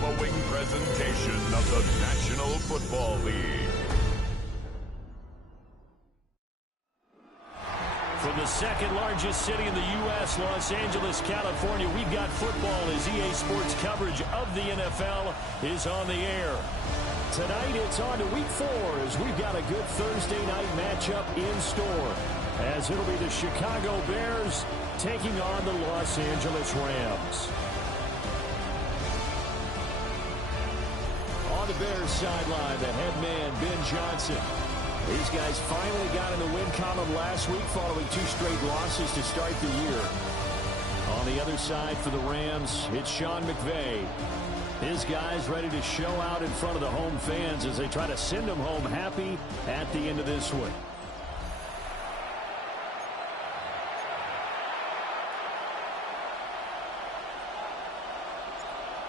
following presentation of the National Football League. From the second largest city in the U.S., Los Angeles, California, we've got football as EA Sports coverage of the NFL is on the air. Tonight it's on to Week 4 as we've got a good Thursday night matchup in store, as it'll be the Chicago Bears taking on the Los Angeles Rams. On the Bears sideline, the head man, Ben Johnson. These guys finally got in the win column last week following 2 straight losses to start the year. On the other side for the Rams, it's Sean McVay. His guys ready to show out in front of the home fans as they try to send them home happy at the end of this one.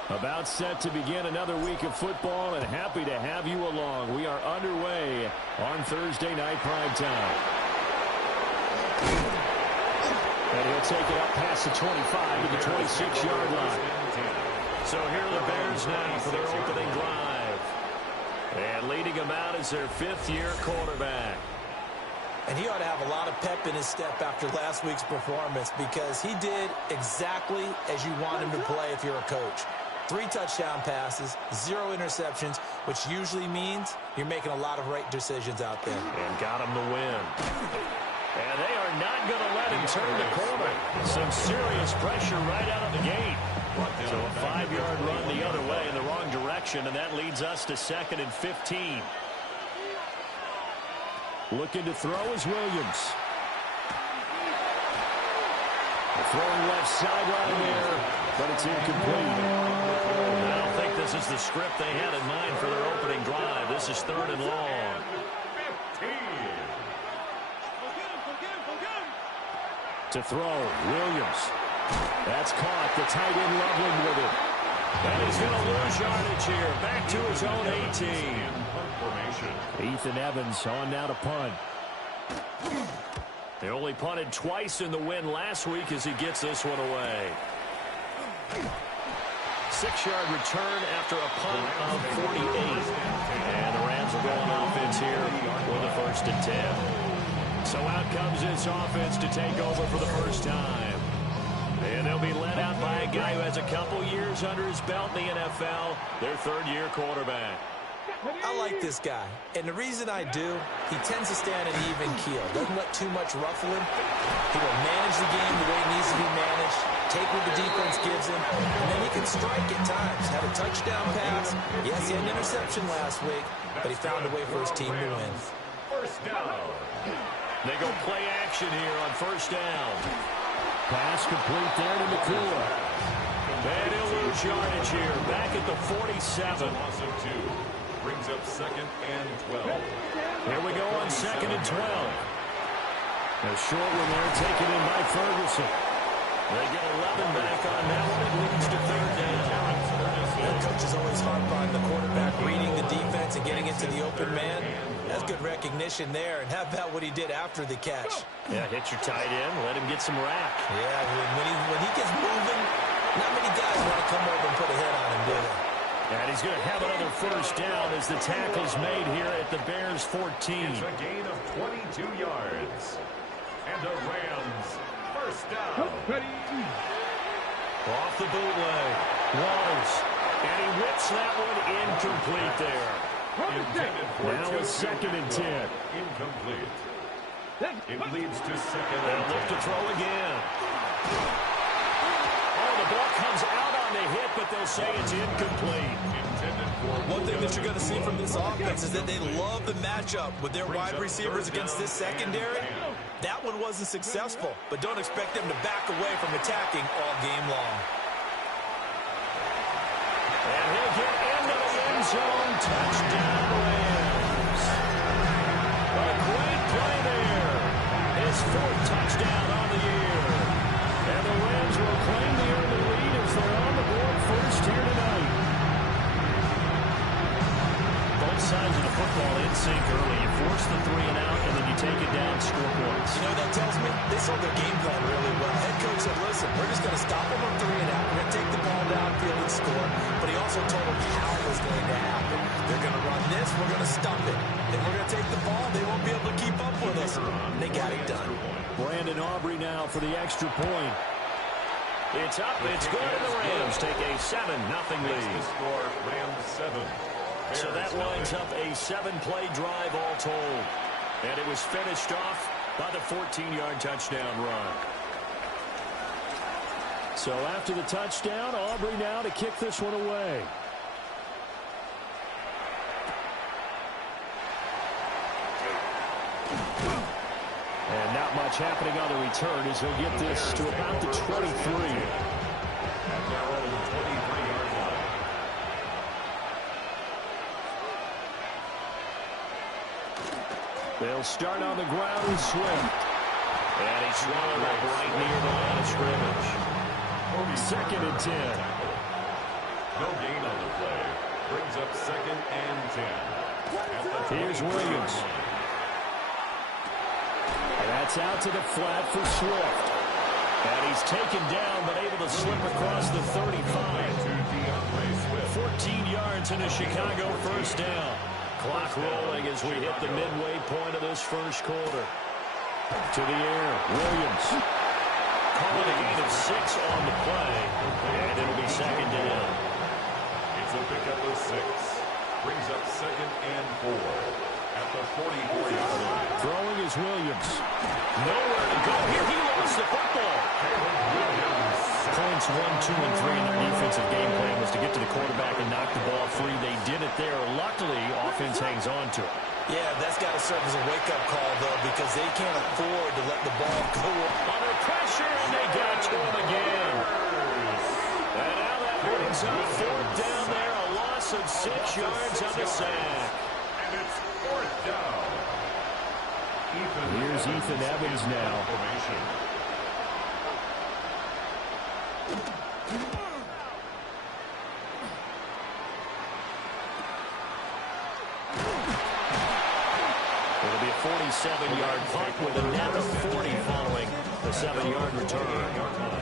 About set to begin another week of football, and happy to have you along. We are underway on Thursday night primetime. And he'll take it up past the 25 to the 26-yard line. So here are the Bears now for their opening drive. And leading them out is their 5th-year quarterback. And he ought to have a lot of pep in his step after last week's performance, because he did exactly as you want him to play if you're a coach. 3 touchdown passes, 0 interceptions, which usually means you're making a lot of right decisions out there. And got him the win. And they are not going to let him turn the corner. Some serious pressure right out of the gate. So a 5-yard run the other way in the wrong direction, and that leads us to 2nd and 15. Looking to throw is Williams. Throwing left sideline there, but it's incomplete. I don't think this is the script they had in mind for their opening drive. This is 3rd and long. To throw, Williams. That's caught. The tight end Loveland with it. And he's going to lose yardage here. Back to his own 18. Ethan Evans on now to punt. They only punted twice in the win last week as he gets this one away. 6-yard return after a punt of 48. And the Rams will go on offense here with a 1st and 10. So out comes this offense to take over for the first time. And they'll be led out by a guy who has a couple years under his belt in the NFL, their 3rd-year quarterback. I like this guy, and the reason I do, he tends to stand an even keel. Doesn't let too much ruffle him. He will manage the game the way it needs to be managed, take what the defense gives him, and then he can strike at times. Had a touchdown pass. Yes, he had an interception last week, but he found a way for his team to win. First down. They go play action here on 1st down. Pass complete there to McCool. And he'll lose yardage here, back at the 47. Brings up 2nd and 12. Here we go on 2nd and 12. A short one there taken in by Ferguson. They get 11 back on that one. It leads to 3rd down. The coach is always harp on the quarterback reading the defense and getting into the open man. That's good recognition there. And how about what he did after the catch? Yeah, hit your tight end, let him get some rack. Yeah, when he gets moving, not many guys want to come over and put a hit on him, do they? And he's going to have another 1st down as the tackle's made here at the Bears' 14. It's a gain of 22 yards. And the Rams, 1st down. Off the bootleg. Waters. And he whips that one incomplete there. Now it's 2nd and 10. Incomplete. It leads to 2nd and 10. Look to throw again. Oh, the ball comes out on the hit, but they'll say it's incomplete. One thing that you're going to see from this offense is that they love the matchup with their wide receivers against this secondary. That one wasn't successful, but don't expect them to back away from attacking all game long. And he'll get into the end zone. Touchdown, Rams. A great play there. His 4th touchdown on the year. And the Rams will claim the early lead as they're on the board first here tonight. Both sides of the football in sync early. You force the 3 and out, and then you take it down, score points. You know what that tells me? They sold their game plan really well. Head coach said, listen, we're just going to stop them on 3 and out. We're going to take the ball downfield and score. But he also told stuff it. And we're going to take the ball. They won't be able to keep up with us. They got it done. Brandon Aubrey now for the extra point. It's up. It's good. And the Rams take a 7-0 lead. Score Rams 7. So that lines up a 7-play drive all told. And it was finished off by the 14-yard touchdown run. So after the touchdown, Aubrey now to kick this one away. And not much happening on the return as he'll get this to about the 23. At their own 23-yard line. They'll start on the ground with Swift. And he swallowed up right near the line of scrimmage. 2nd and 10. No gain on the play. Brings up 2nd and 10. Here's Williams. And that's out to the flat for Swift. And he's taken down but able to slip across the 35. 14 yards in a Chicago first down. Clock rolling as we hit the midway point of this first quarter. To the air, Williams. Calling a gain of 6 on the play. And it'll be 2nd down. It's a pickup of 6. Brings up 2nd and 4. At the 44-yard line. Throwing is Williams. Nowhere to go. Here he lost the football. Points 1, 2, and 3 in their defensive game plan was to get to the quarterback and knock the ball free. They did it there. Luckily, offense hangs on to it. Yeah, that's got to serve as a wake-up call, though, because they can't afford to let the ball go. Under pressure, and they got to him again. And now that brings up 4th down there. A loss of 6 yards on the sack. And it's 4th down. Here's Ethan Evans now. It'll be a 47-yard punt with a net of 40 following the 7-yard return.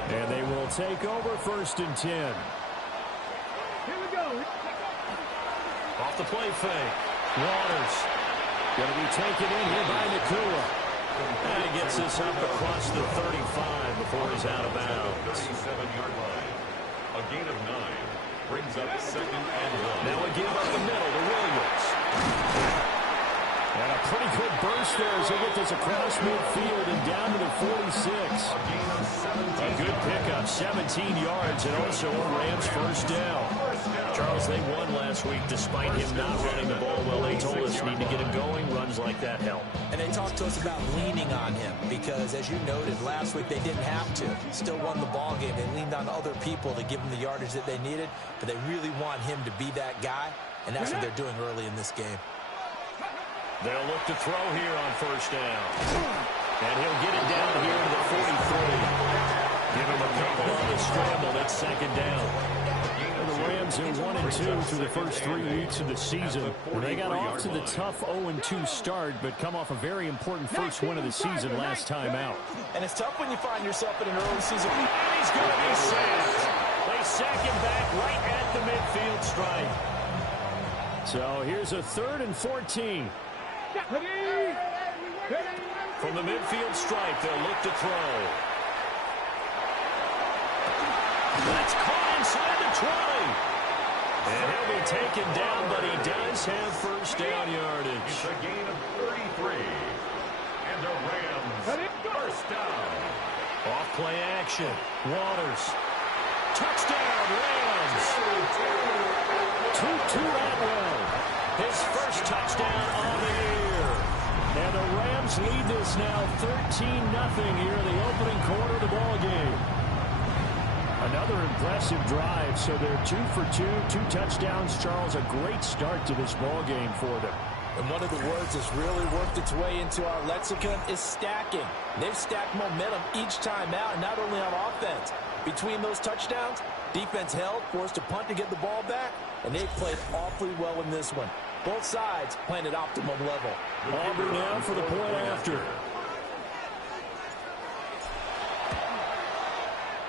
And they will take over 1st and 10. Here we go. Off the play fake. Waters going to be taken in here by Nakua. And he gets this up across the 35 before he's out of bounds. 37-yard line. A gain of 9. Brings up 2nd and 1. Now a give up the middle to Williams. And a pretty good burst there as he gets this across midfield and down to the 46. A good pickup, 17 yards, and also a Rams first down. Charles, they won last week despite him not running the ball well. They told us need to get him going. Runs like that help. And they talked to us about leaning on him because, as you noted, last week they didn't have to. Still won the ball game. They leaned on other people to give them the yardage that they needed, but they really want him to be that guy, and that's what they're doing early in this game. They'll look to throw here on first down. And he'll get it down here to the 43. Give him a couple on the scramble. That's 2nd down. And the Rams are 1 and 2 through the first 3 weeks of the season. They got off to the tough 0-2 start, but come off a very important first win of the season last time out. And it's tough when you find yourself in an early season. And he's going to be sacked. They sack him back right at the midfield stripe. So here's a 3rd and 14. From the midfield stripe, they'll look to throw. That's caught inside the 20. And he'll be taken down, but he does have first down yardage. It's a gain of 33. And the Rams first down. Off play action. Waters. Touchdown, Rams. Tutu Atwell. His first touchdown on the year. And the Rams lead this now 13-0 here in the opening quarter of the ball game. Another impressive drive, so they're 2 for 2, 2 touchdowns. Charles, a great start to this ball game for them. And one of the words that's really worked its way into our lexicon is stacking. They've stacked momentum each time out, and not only on offense. Between those touchdowns, defense held, forced to punt to get the ball back, and they've played awfully well in this one. Both sides playing at optimum level. Aubrey now for the point after.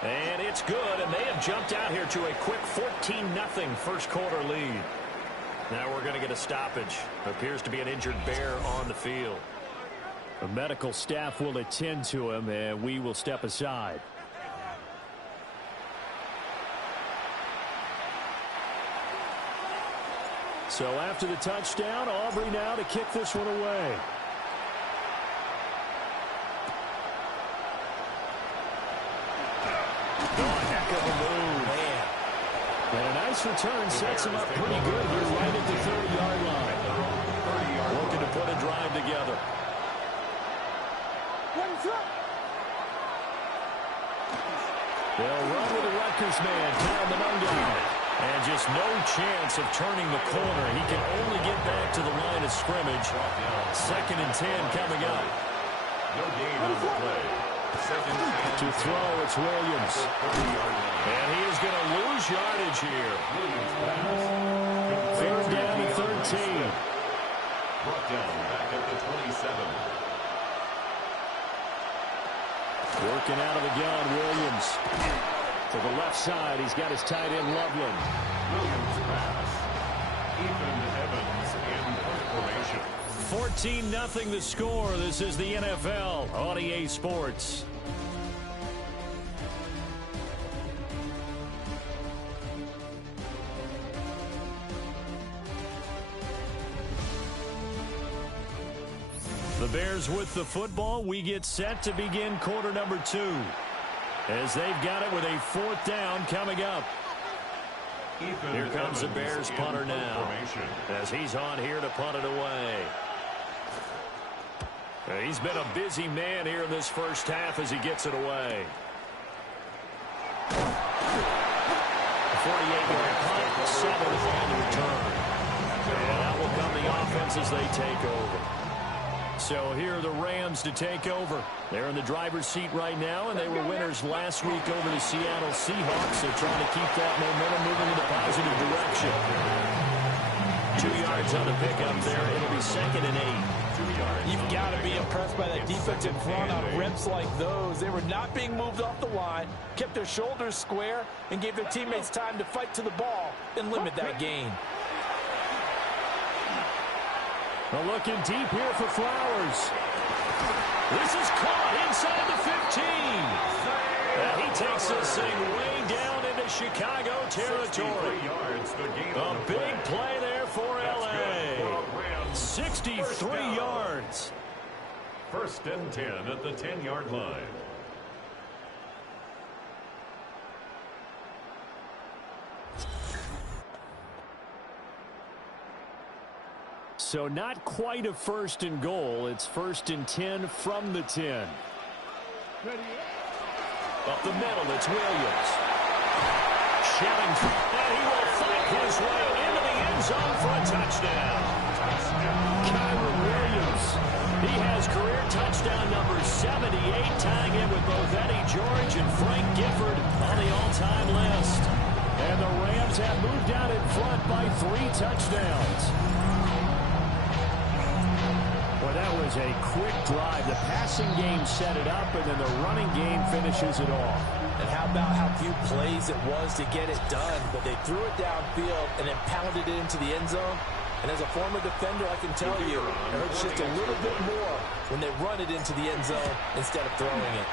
And it's good, and they have jumped out here to a quick 14-0 first quarter lead. Now we're going to get a stoppage. Appears to be an injured Bear on the field. The medical staff will attend to him, and we will step aside. So after the touchdown, Aubrey now to kick this one away. Oh, heck of a move. Man. And a nice return sets him up pretty good here right at the 30-yard line. Looking to put a drive together. They'll run with the Rutgers man, Kyle Monunga. And just no chance of turning the corner. He can only get back to the line of scrimmage. 2nd and 10 coming up. No gain on the play. To throw, it's Williams. And he is going to lose yardage here. 3rd down and 13. Brought down back at the 27. Working out of the gun, Williams. To the left side, he's got his tight end, Loveland. Williams pass. Ethan Evans in formation. 14-0 the score. This is the NFL on EA Sports. The Bears with the football. We get set to begin quarter number 2. As they've got it with a 4th down coming up. Here comes the Bears punter now. As he's on here to punt it away. He's been a busy man here in this first half as he gets it away. 48-yard punt, 7 on the return. And that will come the offense as they take over. So here are the Rams to take over. They're in the driver's seat right now, and they were winners last week over the Seattle Seahawks. They're trying to keep that momentum moving in a positive direction. 2 yards on the pickup there. It'll be 2nd and 8. You've got to be impressed by that defensive front on reps like those. They were not being moved off the line, kept their shoulders square, and gave their teammates time to fight to the ball and limit that gain. Well, looking deep here for Flowers. This is caught inside the 15. And he takes this thing way down into Chicago territory. A big play there for L.A. 63 yards. 1st and 10 at the 10-yard line. So not quite a 1st and goal. It's 1st and 10 from the 10. Up the middle, it's Williams. Shellington, and he will fight his way into the end zone for a touchdown. Kyron Williams. He has career touchdown number 78, tying in with both Eddie George and Frank Gifford on the all-time list. And the Rams have moved out in front by 3 touchdowns. Well, that was a quick drive. The passing game set it up, and then the running game finishes it off. And how about how few plays it was to get it done, but they threw it downfield and then pounded it into the end zone. And as a former defender, I can tell you, it hurts just a little bit more when they run it into the end zone instead of throwing it.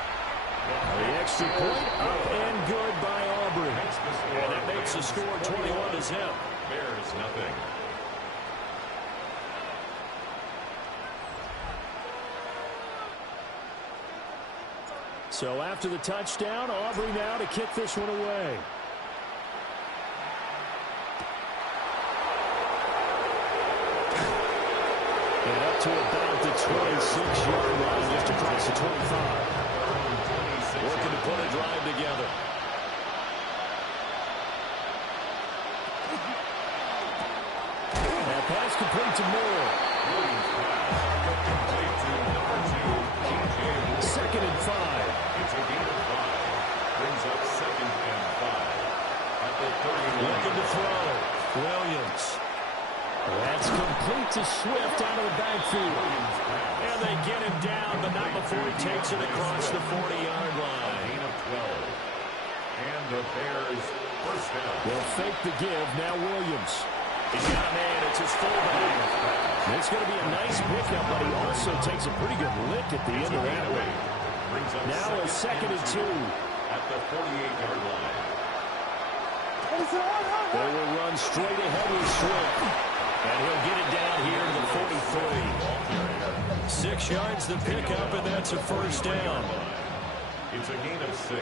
The extra point up and good by Aubrey. And that makes the score 21-0. Bears nothing. So after the touchdown, Aubrey now to kick this one away. And up to about the 26-yard line, just across the 25. Working to put a drive together. That pass complete to Moore. 2nd and 5. It's a gain of 5. Brings up 2nd and 5. At the 30. Looking to throw. Williams. That's complete to Swift out of the backfield. And they get him down, but not before he takes it across the 40-yard line. Gain of 12. And the Bears first down. They'll fake the give. Now Williams. He's got a man. It's his fullback. It's going to be a nice pickup, but he also takes a pretty good lick at the end of that one. Now a 2nd and 2. At the 48-yard line. They will run straight ahead with Swift. And he'll get it down here to the 43. 6 yards the pickup, and that's a first down. It's a gain of 6.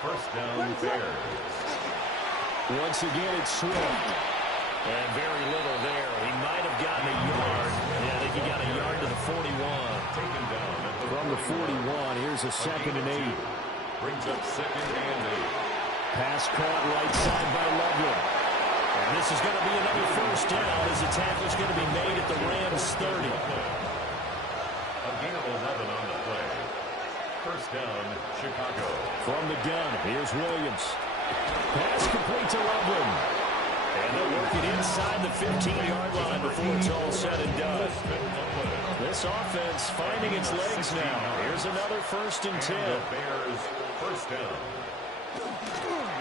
First down, Bears. Once again, it's Swift. And very little there. He might have gotten a yard. Yeah, I think he got a yard to the 41. Taken down at the From the 41, here's a 2nd and 8. Brings up 2nd and 8. Pass caught right side by Loveland. And this is going to be another first down as the tackle's going to be made at the Rams 30. A gain of 11 on the play. First down, Chicago. From the gun, here's Williams. Pass complete to Loveland. And they'll work it inside the 15-yard line before it's all said and done. This offense finding its legs now. Here's another 1st and 10. Bears first down.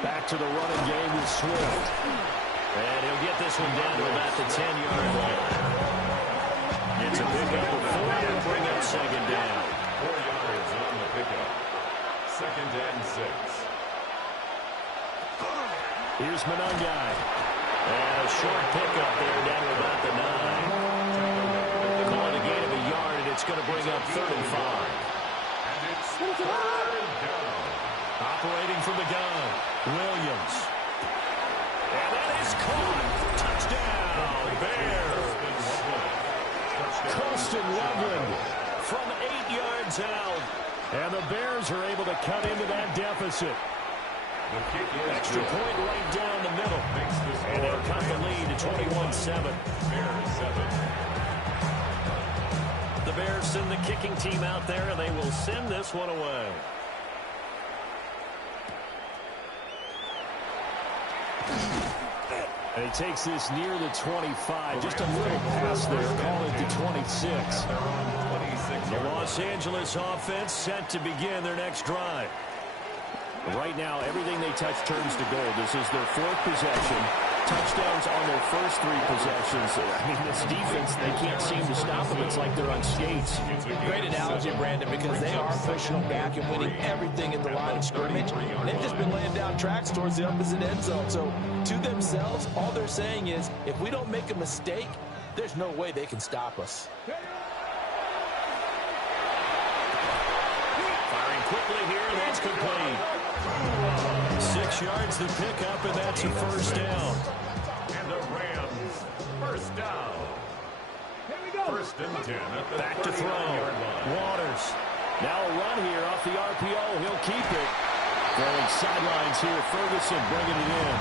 Back to the running game with Swift. And he'll get this one down to about the 10-yard line. It's a pickup of 4 and bring up 2nd down. 4 yards on the pickup. 2nd and 6. Here's Monangai. And a short pickup there down to about the 9. Calling a gain of a yard, and it's going to bring up 3rd and 5. And it's 3rd down. Operating from the gun, Williams. And that is caught. Touchdown, Bears. Colston Loveland from 8 yards out. And the Bears are able to cut into that deficit. The kick is Extra good. point right down the middle. And they'll cut the lead to 21-7. Bears 7. The Bears send the kicking team out there, and they will send this one away. And he takes this near the 25. Just a little pass there. Call it the 26. The Los Angeles offense set to begin their next drive. Right now, everything they touch turns to gold. This is their 4th possession. Touchdowns on their first 3 possessions. I mean, this defense, they can't seem to stop them. It's like they're on skates. Great analogy, Brandon, because they are pushing them back and winning everything in the line of scrimmage. They've just been laying down tracks towards the opposite end zone. So, to themselves, all they're saying is, if we don't make a mistake, there's no way they can stop us. Firing quickly here, and that's complete. 6 yards the pickup, and that's a first down. And the Rams first down. First and 10 at the Back to throw. 39-yard line. Waters. Now a run here off the RPO. He'll keep it. Throwing sidelines here. Ferguson bringing it in.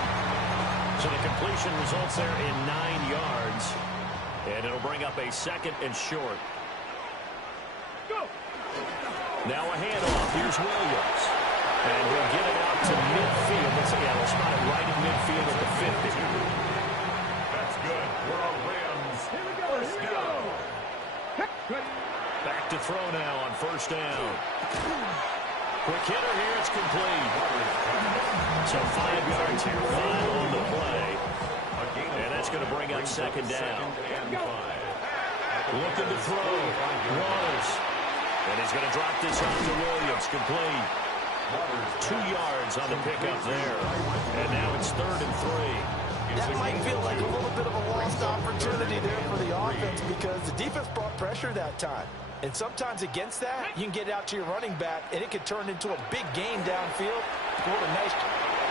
So the completion results there in 9 yards. And it'll bring up a 2nd and short. Now a handoff. Here's Williams. And he'll get it out to midfield. Let's see, they'll spot it right in midfield at the 50. That's good. We're on Rams. First down. Back to throw now on first down. Quick hitter here. It's complete. So 5 yards here. 5 on the play. And that's going to bring up 2nd down. Looking to throw. Waters. And he's going to drop this off to Williams. Complete. 2 yards on the pickup there. And now it's 3rd and 3. That might feel like a little bit of a lost opportunity there for the offense because the defense brought pressure that time. And sometimes against that, you can get it out to your running back, and it could turn into a big gain downfield. What a nice...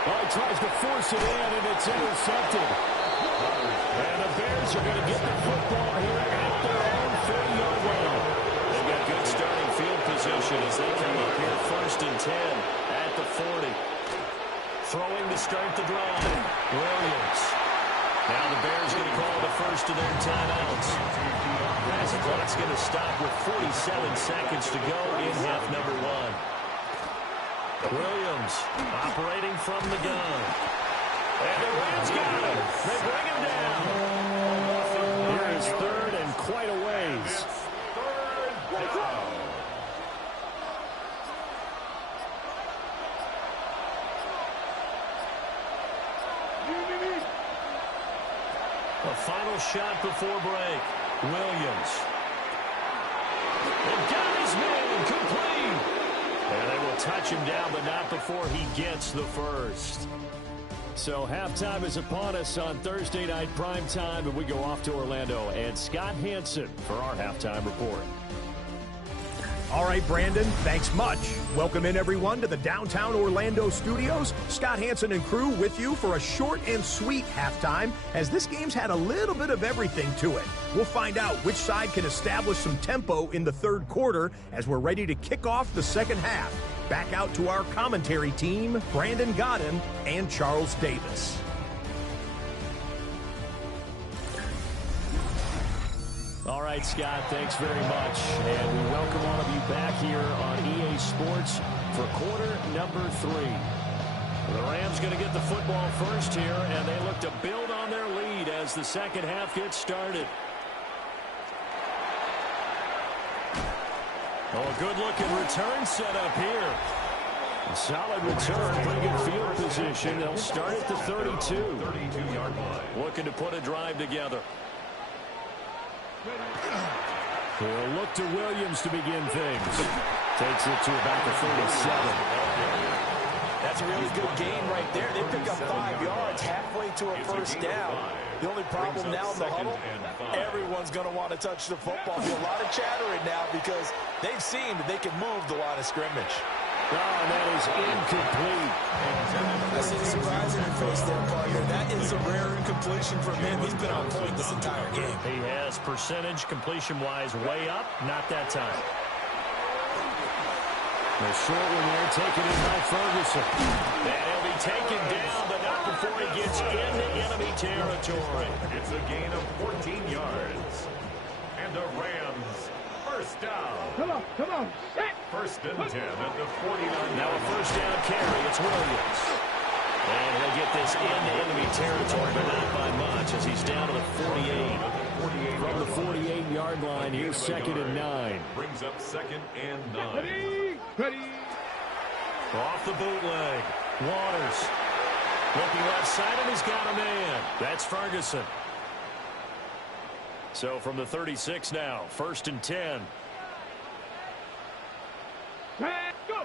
Oh, he tries to force it in, and it's intercepted. And the Bears are going to get the football here at their own 30-yard line. They've got good starting field position as they come up here 1st and 10 at the 40. Throwing to start the drive. Williams. Now the Bears going to call the first of their timeouts. As the clock's going to stop with 47 seconds to go in half number 1. Williams operating from the gun. And the Rams got him. They bring him down. Here is 3rd and quite a ways. Third down. A final shot before break. Williams. And got his man complete. And they will touch him down, but not before he gets the first. So halftime is upon us on Thursday night primetime, and we go off to Orlando. And Scott Hansen for our halftime report. All right, Brandon, thanks much. Welcome in, everyone, to the downtown Orlando studios. Scott Hansen and crew with you for a short and sweet halftime, as this game's had a little bit of everything to it. We'll find out which side can establish some tempo in the third quarter as we're ready to kick off the second half. Back out to our commentary team, Brandon Godden and Charles Davis. All right, Scott, thanks very much. And we welcome all of you back here on EA Sports for quarter number 3. The Rams going to get the football first here, and they look to build on their lead as the second half gets started. Oh, a good-looking return set up here. A solid return, pretty good field position. They'll start at the 32. 32-yard line. Looking to put a drive together. He'll look to Williams to begin things. Takes it to about the 37. That's a really good gain right there. They pick up 5 yards halfway to a first down. The only problem now in the huddle, everyone's going to want to touch the football. There'll be a lot of chattering now because they've seen that they can move the line of scrimmage. Oh, and that is incomplete. I see the surprise in your face there, partner. That is a rare incompletion from him. He's been on point this entire game. He has percentage completion-wise way up. Not that time. The short one there taken in by Ferguson. And he'll be taken down, but not before he gets into enemy territory. It's a gain of 14 yards. And the Rams first down. Come on. Set. First and 10 at the 49. Now a first down carry. It's Williams. And he'll get this into enemy territory, but not by much as he's down to the 48. From the 48-yard line, here's second and 9. Brings up second and 9. Ready. Off the bootleg. Waters. Looking left side, and he's got a man. That's Ferguson. So from the 36 now, first and 10. Go.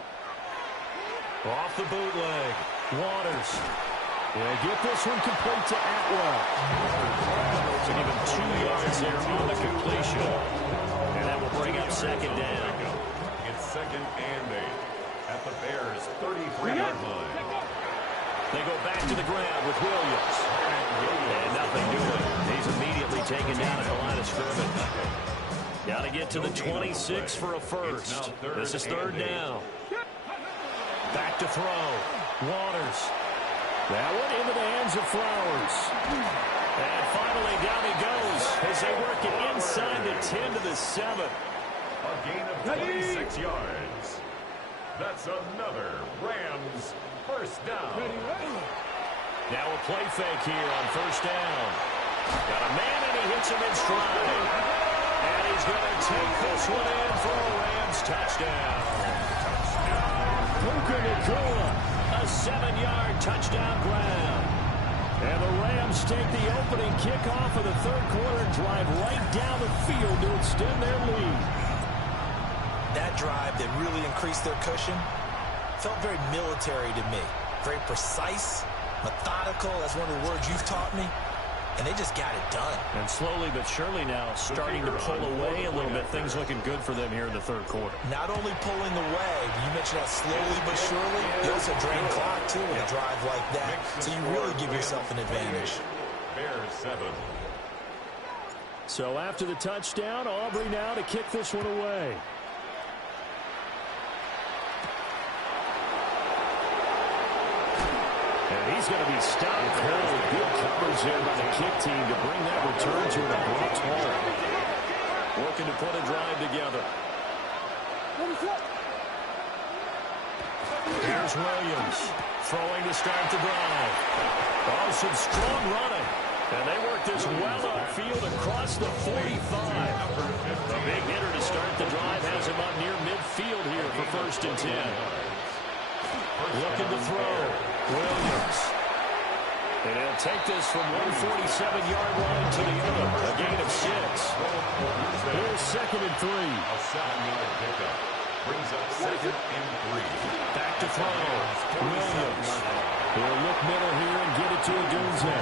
Off the bootleg. Waters. They'll get this one complete to Atwell. So give him 2 yards there on the completion. And that will bring up second down. It's second and 8 at the Bears' 33-yard line. They go back to the ground with Williams. And nothing doing. He's immediately taken down at the line of scrimmage. Got to get to the 26 for a first. This is third down. Back to throw. Waters. That one into the hands of Flowers. And finally down he goes as they work it inside the 10 to the 7. A gain of 26 yards. That's another Rams first down. Now a play fake here on first down. Got a man and he hits him in stride. And he's going to take this one in for a Rams touchdown. Puka Nacua, a 7-yard touchdown grab. And the Rams take the opening kickoff of the third quarter and drive right down the field to extend their lead. That drive that really increased their cushion felt very military to me. Very precise, methodical. That's one of the words you've taught me. And they just got it done. And slowly but surely now starting to pull away a little bit. Things looking good for them here in the third quarter. Not only pulling away, you mentioned that slowly but surely. You also drain clock, too, with a drive like that. So you really give yourself an advantage. Bears 7. So after the touchdown, Aubrey now to kick this one away. And he's going to be stopped cold. Good coverage there by the kick team to bring that return to an abrupt halt. Working to put a drive together. Here's Williams. Throwing to start the drive. Oh, some strong running. And they work this well upfield across the 45. A big hitter to start the drive. Has him up near midfield here for first and 10. Looking to throw. Williams. And he'll take this from 147-yard line to the other. A gain of 6. Here's 2nd and 3. A 7-yard pickup. Brings up 2nd and 3. Back to throw. Williams. He'll look middle here and get it to Odunze.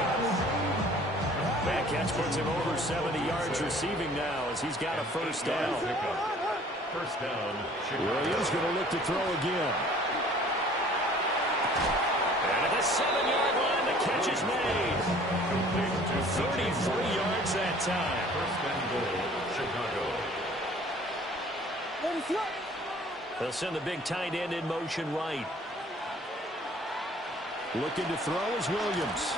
That catch puts him over 70 yards receiving now as he's got a first down. First down, Chicago. Williams going to look to throw again. And at the 7-yard line, the catch is made. 33 yards that time. First and goal, Chicago. They'll send the big tight end in motion right. Looking to throw is Williams.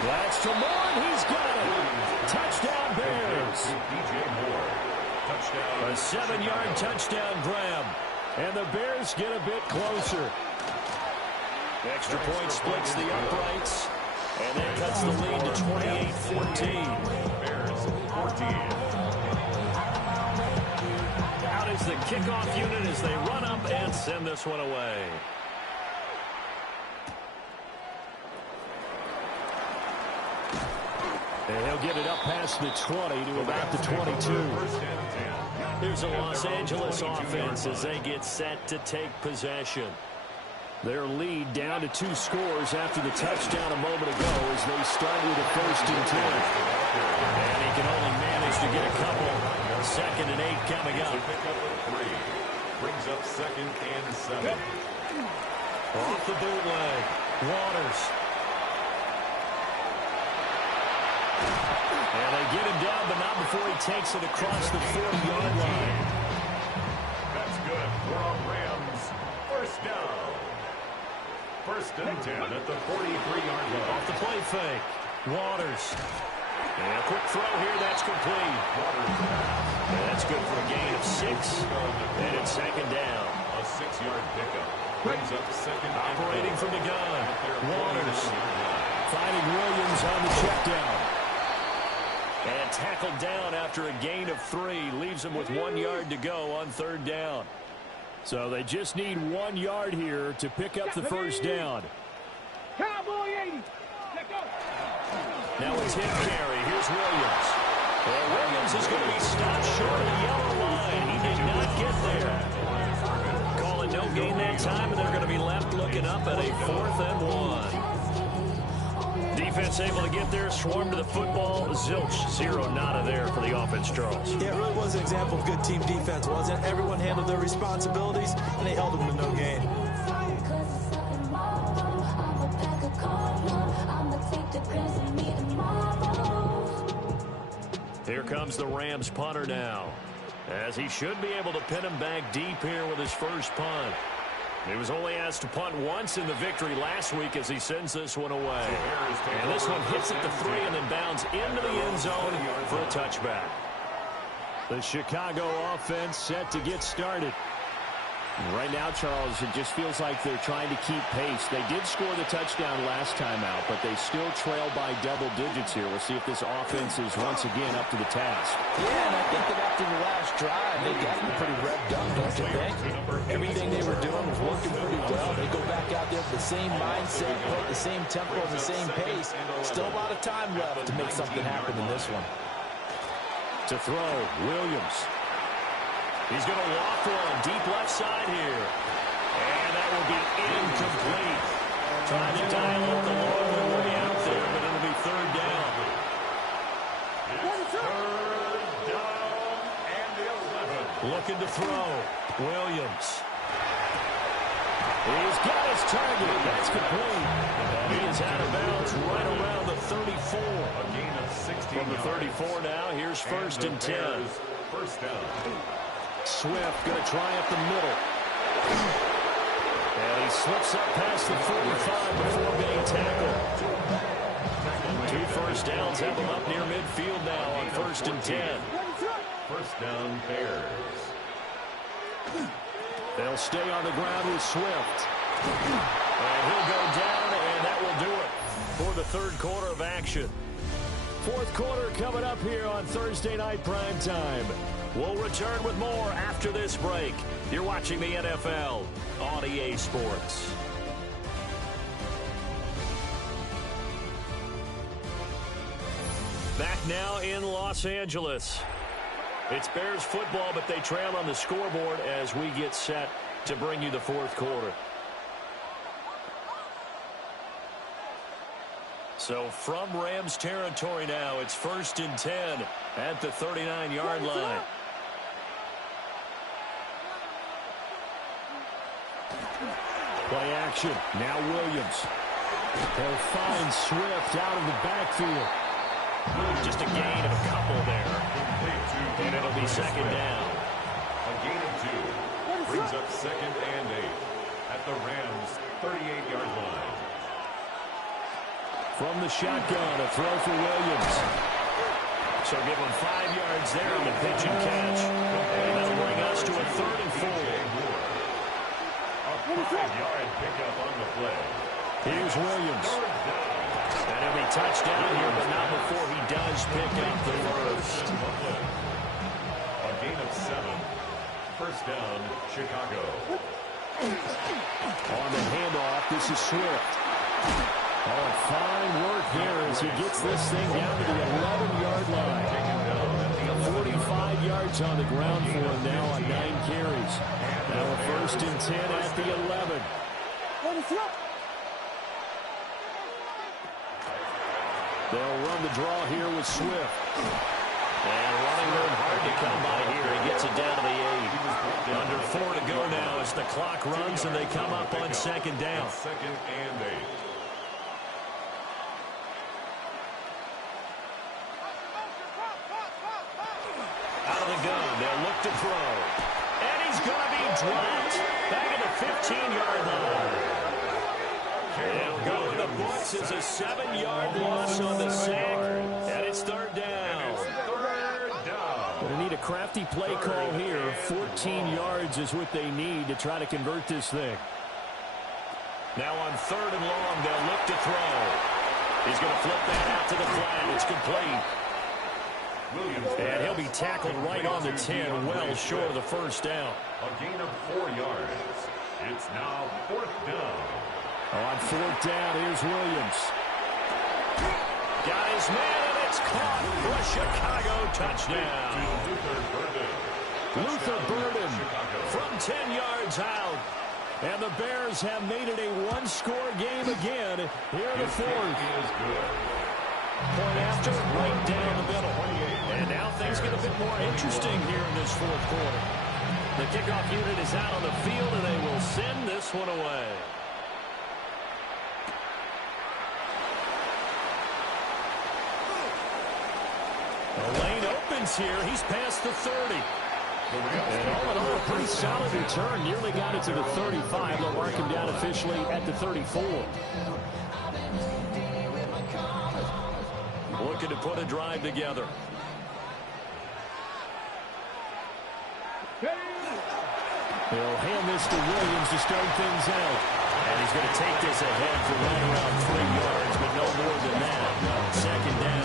That's to Moore, and he's got it. Touchdown, Bears. DJ Moore. Touchdown. A 7-yard touchdown grab. And the Bears get a bit closer. Extra point splits the uprights. And that cuts the lead to 28-14. Bears 14. Out is the kickoff unit as they run up and send this one away. And he'll get it up past the 20 to about the 22. Here's a Los Angeles offense as they get set to take possession. Their lead down to 2 scores after the touchdown a moment ago as they start with a 1st and 10. And he can only manage to get a couple. 2nd and 8 coming up. Brings up 2nd and 7. Off the bootleg. Waters. And they get him down, but not before he takes it across the 40-yard line. That's good for a Rams. First down. 1st and 10 at the 43-yard line. Off the play fake. Waters. And a quick throw here. That's complete. And that's good for a gain of 6. And it's 2nd down. A 6-yard pickup. Brings up 2nd. Operating from the gun. Waters. Finding Williams on the check down. And tackled down after a gain of 3. Leaves him with 1 yard to go on 3rd down. So they just need 1 yard here to pick up the first down. Cowboy 80. Let's go. Now it's hit carry. Here's Williams. Well, Williams is going to be stopped short of the yellow line. He did not get there. Calling no gain that time, and they're going to be left looking up at a 4th and 1. Defense able to get there, swarm to the football. Zilch, 0 nada there for the offense, Charles. Yeah, it really was an example of good team defense, wasn't it? Everyone handled their responsibilities, and they held them to no gain. Here comes the Rams punter now, as he should be able to pin him back deep here with his first punt. He was only asked to punt once in the victory last week as he sends this one away. And this one hits at the 3 and then bounds into the end zone for a touchback. The Chicago offense set to get started. Right now, Charles, it just feels like they're trying to keep pace. They did score the touchdown last time out, but they still trail by double digits here. We'll see if this offense is once again up to the task. Yeah, and I think that after the last drive, they got them pretty revved up, don't you think? Everything they were doing was working pretty well. They go back out there with the same mindset, put the same tempo, the same pace. Still a lot of time left to make something happen in this one. To throw, Williams. He's going to walk one deep left side here. And that will be incomplete. Trying to dial up the long way out there, but it'll be 3rd down. It's 3rd down and 11. Looking to throw. Williams. He's got his target. That's complete. And he is out of bounds right around the 34. A gain of 16 From the 34 now, here's 1st and 10. First down. Swift going to try up the middle. And he slips up past the 45 before being tackled. 2 first downs have him up near midfield now on 1st and 10. First down, Bears. They'll stay on the ground with Swift. And he'll go down, and that will do it for the 3rd quarter of action. 4th quarter coming up here on Thursday Night Prime Time. We'll return with more after this break. You're watching the NFL on EA Sports. now in Los Angeles. It's Bears football, but they trail on the scoreboard as we get set to bring you the fourth quarter. So from Rams territory now, it's 1st and 10 at the 39-yard line. Play action. Now Williams. They'll find Swift out of the backfield. Just a gain of a couple there. And it'll be 2nd down. A gain of 2 brings up 2nd and 8 at the Rams' 38-yard line. From the shotgun, a throw for Williams. So give him 5 yards there on the pitch and catch. And that'll bring us to a 3rd and 4. A 5-yard pickup on the play. Here's Williams. And he'll be touchdown here, but not before he does pick up the first. A gain of 7. 1st down, Chicago. On the handoff, this is Swift. Oh, fine work there as he gets this thing down to the 11-yard line. 45 yards on the ground for him now on 9 carries. Now a 1st and 10 at the 11. They'll run the draw here with Swift. And running room hard to come by here. He gets it down to the 8. Under 4 to go now as the clock runs and they come up on 2nd down. 2nd and 8. Out of the gun, they'll look to throw. And he's going to be dropped. Back at the 15-yard line. He'll go to the books as a 7-yard loss on the sack. And it's 3rd down. Going to need a crafty play call here. 14 yards is what they need to try to convert this thing. Now on 3rd and long, they'll look to throw. He's going to flip that out to the flat. It's complete. And he'll be tackled right on the 10, well short of the 1st down. A gain of 4 yards. It's now 4th down. On 4th down, here's Williams. Got his man, and it's caught for a Chicago touchdown. Luther Burden from 10 yards out. And the Bears have made it a one-score game again here in the 4th. Point after, right down the middle. And now things get a bit more interesting here in this 4th quarter. The kickoff unit is out on the field, and they will send this one away. The lane opens here. He's past the 30. And all in all, a pretty solid return. Nearly got it to the 35. They'll mark him down officially at the 34. Looking to put a drive together. They'll hand this to Williams to start things out. And he's going to take this ahead for right around 3 yards, but no more than that. 2nd down.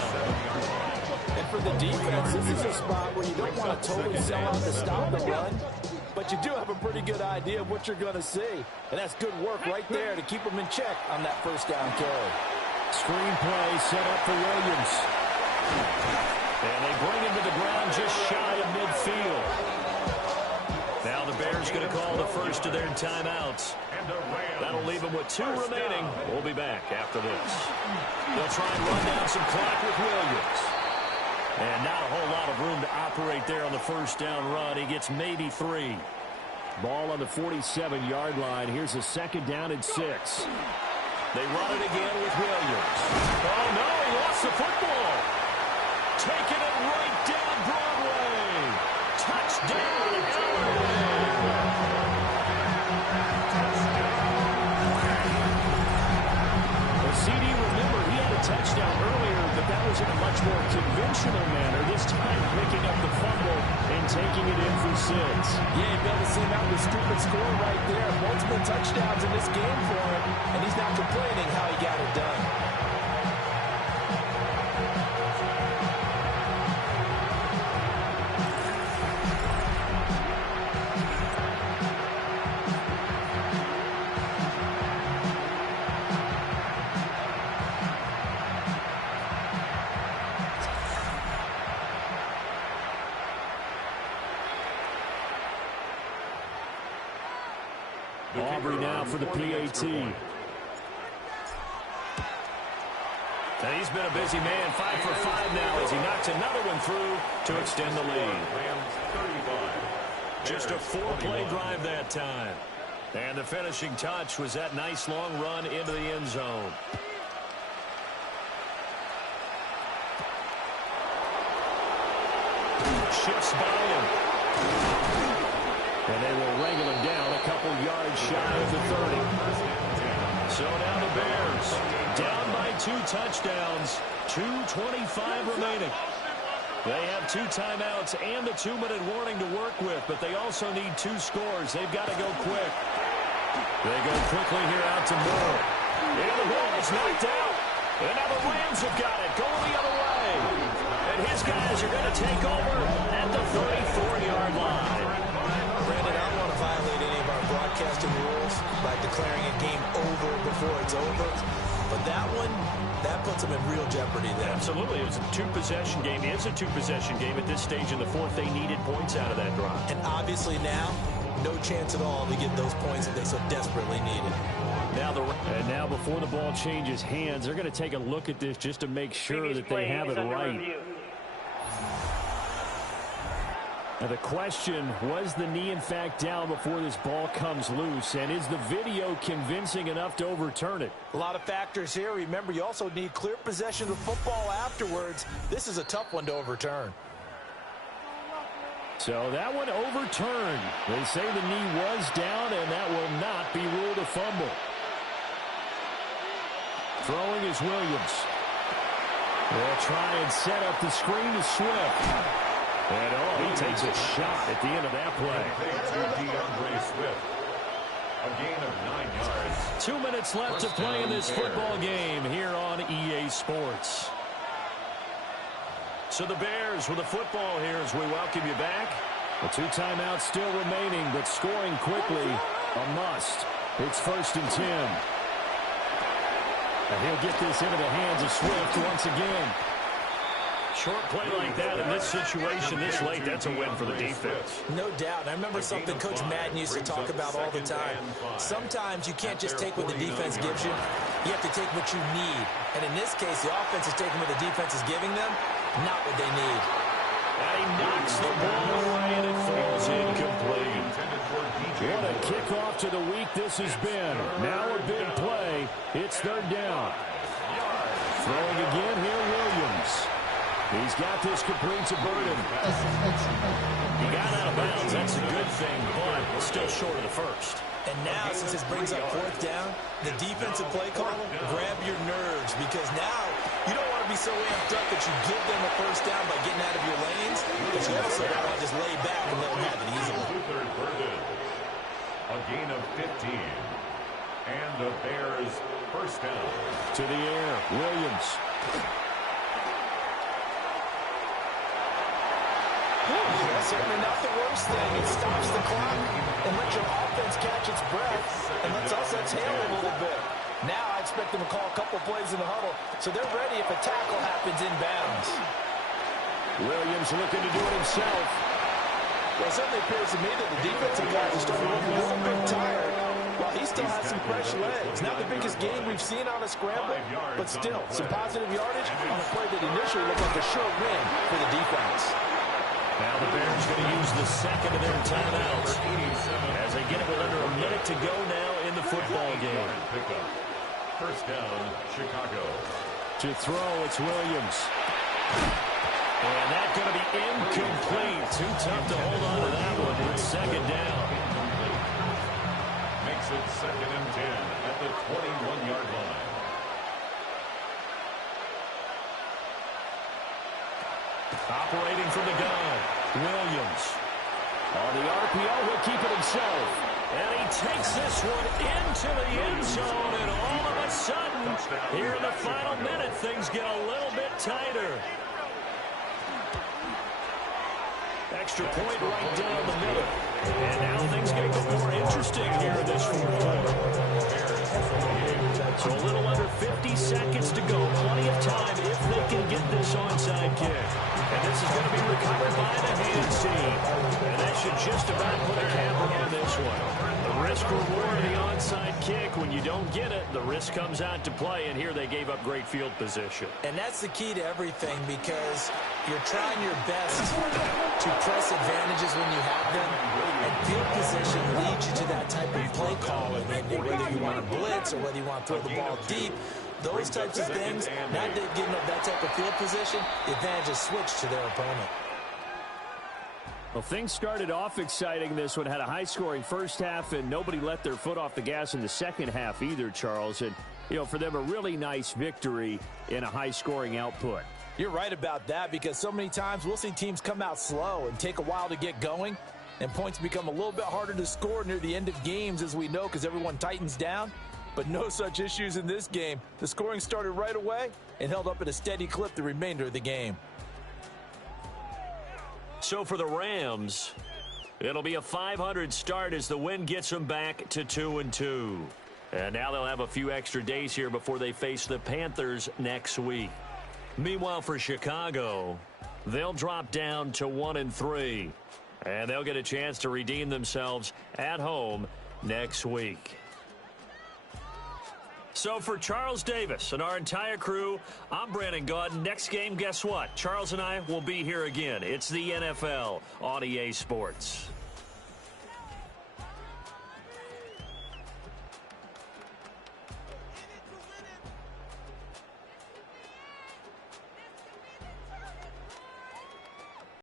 And for the defense, this is a spot where you don't want to totally sell out to stop the run, but you do have a pretty good idea of what you're going to see. And that's good work right there to keep them in check on that 1st down carry. Screen play set up for Williams. And they bring him to the ground just shy of midfield. Now the Bears going to call the first of their timeouts. That'll leave them with 2 remaining. We'll be back after this. They'll try and run down some clock with Williams. And not a whole lot of room to operate there on the 1st down run. He gets maybe 3. Ball on the 47-yard line. Here's a 2nd down and 6. They run it again with Williams. Oh, no, he lost the football. Taking it right down Broadway. Touchdown, Well, CD, remember, he had a touchdown earlier, but that was in a much more conventional manner. This time picking up the fumble and taking it in for 6. Yeah, you'd be able to see that was a stupid score right there. Multiple touchdowns in this game for him, and he's not complaining how he got it done. recovery now for the PAT. And he's been a busy man, 5 for 5 now as he knocks another one through to extend the lead. Just a 4-play drive that time. And the finishing touch was that nice long run into the end zone. Shifts by him. And they will wrangle him down a couple yards shy of the 30. So now the Bears down by 2 touchdowns, 2:25 remaining. They have 2 timeouts and a 2-minute warning to work with, but they also need 2 scores. They've got to go quick. They go quickly here out to Moore. And the ball is knocked out. And now the Rams have got it, going the other way. And his guys are going to take over at the 34-yard line. Brandon, I don't want to violate any of our broadcasting rules by declaring a game over before it's over. But that one, that puts them in real jeopardy there. Absolutely. It was a 2-possession game. It is a 2-possession game at this stage in the fourth. They needed points out of that drive. And obviously now, no chance at all to get those points that they so desperately needed. Now before the ball changes hands, they're going to take a look at this just to make sure that they have it right. Now the question, was the knee in fact down before this ball comes loose? And is the video convincing enough to overturn it? A lot of factors here. Remember, you also need clear possession of football afterwards. This is a tough one to overturn. So that one overturned. They say the knee was down, and that will not be ruled a fumble. Throwing is Williams. They'll try and set up the screen to Swift. And, he takes a shot at the end of that play. A gain of 9 yards. 2 minutes left to play in this football game here on EA Sports. So the Bears with the football here as we welcome you back. The 2 timeouts still remaining, but scoring quickly, a must. It's 1st and 10. And he'll get this into the hands of Swift once again. Short play like that in this situation this late, that's a win for the defense. No doubt. I remember something Coach Madden used to talk about all the time. Sometimes you can't just take what the defense gives you. You have to take what you need. And in this case, the offense is taking what the defense is giving them, not what they need. And he knocks the ball away, and it falls incomplete. What a kickoff to the week this has been. Now a big play. It's 3rd down. Throwing again here, Williams. He's got this complete to Burden. He got out of bounds. That's a good thing, but still short of the first. And now, since this brings up 4th down, the defensive play call, grab your nerves, because now you don't want to be so amped up that you give them a 1st down by getting out of your lanes, but you also don't want to just lay back and let them have it easily. A gain of 15. And the Bears 1st down. To the air, Williams. Certainly not the worst thing. It stops the clock and lets your offense catch its breath and lets us exhale a little bit. Now I expect them to call a couple plays in the huddle so they're ready if a tackle happens inbounds. Williams looking to do it himself. Well, it certainly appears to me that the defensive guys are starting to look a little bit tired while he still has some fresh legs. Not the biggest game we've seen on a scramble, but still some positive yardage on a play that initially looked like a sure win for the defense. Now the Bears going to use the 2nd of their timeouts as they get it with under a minute to go now in the football game. 1st down, Chicago. To throw, it's Williams. And that's going to be incomplete. Too tough to hold on to that one. It's 2nd down. Makes it 2nd and 10 at the 21-yard line. Operating from the gun, Williams. On the RPO, he'll keep it himself. And he takes this one into the end zone, and all of a sudden, here in the final minute, things get a little bit tighter. Extra point right down the middle. And now things get a bit more interesting here in this 4th quarter. So a little under 50 seconds to go. Plenty of time if they can get this onside kick. And this is going to be recovered by the hands team. And that should just about put a cap on this one. The risk reward of the onside kick. When you don't get it, the risk comes out to play, and here they gave up great field position. And that's the key to everything, because you're trying your best to press advantages when you have them, and field position leads you to that type of play calling. And whether you want to blitz or whether you want to throw the ball deep, those types of things, not giving up that type of field position, the advantage is switched to their opponent. Well, things started off exciting. This one had a high-scoring first half, and nobody let their foot off the gas in the second half either, Charles. And, you know, for them, a really nice victory in a high-scoring output. You're right about that, because so many times we'll see teams come out slow and take a while to get going, and points become a little bit harder to score near the end of games, as we know, because everyone tightens down. But no such issues in this game. The scoring started right away and held up at a steady clip the remainder of the game. So for the Rams, it'll be a .500 start as the win gets them back to 2-2. And now they'll have a few extra days here before they face the Panthers next week. Meanwhile, for Chicago, they'll drop down to 1-3. And they'll get a chance to redeem themselves at home next week. So for Charles Davis and our entire crew, I'm Brandon Gaudin. Next game, guess what? Charles and I will be here again. It's the NFL on EA Sports.